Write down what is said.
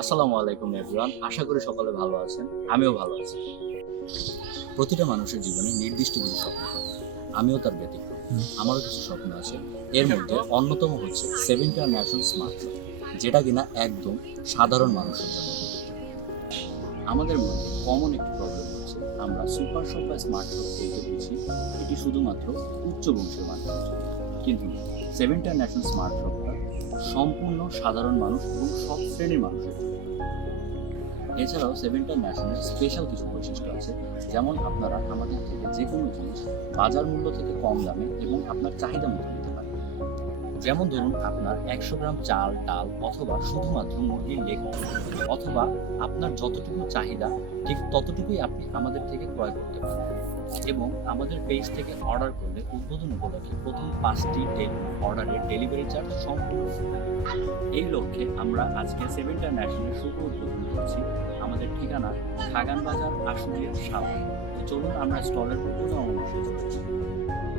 আসসালামু আলাইকুম এভরিওয়ান আশা করি সকলে ভালো আছেন। আমিও ভালো আছি। প্রতিটা মানুষের জীবনে নির্দিষ্ট কিছু স্বপ্ন থাকে। আমিও তার ব্যতিক্রম। আমারও কিছু স্বপ্ন আছে। এর মধ্যে অন্যতম হচ্ছে সেভেন ন্যাশনাল স্মার্ট যেটা কিনা একদম সাধারণ মানুষের জন্য আমাদের মধ্যে কমন একটি প্রবলেম হচ্ছে আমরা সুপার শপ বা স্মার্ট শপ বলতে বুঝি এটি শুধুমাত্র উচ্চ বংশের মানুষ কিন্তু সেভেনটা ন্যাশনাল স্মার্ট ক্লকটা সম্পূর্ণ সাধারণ মানুষ এবং সব শ্রেণির মানুষের এছাড়াও সেভেনটা ন্যাশনাল স্পেশাল কিছু বৈশিষ্ট্য আছে। যেমন আপনারা আমাদের থেকে যে কোনো জিনিস বাজার মূল্য থেকে কম দামে এবং আপনার চাহিদা মতো যেমন ধরুন আপনার একশো গ্রাম চাল, ডাল অথবা শুধুমাত্র মুরগির লেগ অথবা আপনার যতটুকু চাহিদা, ঠিক ততটুকুই আপনি আমাদের থেকে ক্রয় করতে পারেন। এবং আমাদের পেজ থেকে অর্ডার করলে উদ্বোধন উপলক্ষে প্রথম পাঁচটি অর্ডারের ডেলিভারি চার্জ সম্পূর্ণ এই লক্ষ্যে আমরা আজকে সেভেন্টা ন্যাশনাল শুভ উদ্বোধন করছি। আমাদের ঠিকানা খাগান বাজার সাভার। তো চলুন আমরা স্টলের উদ্বোধন যাই।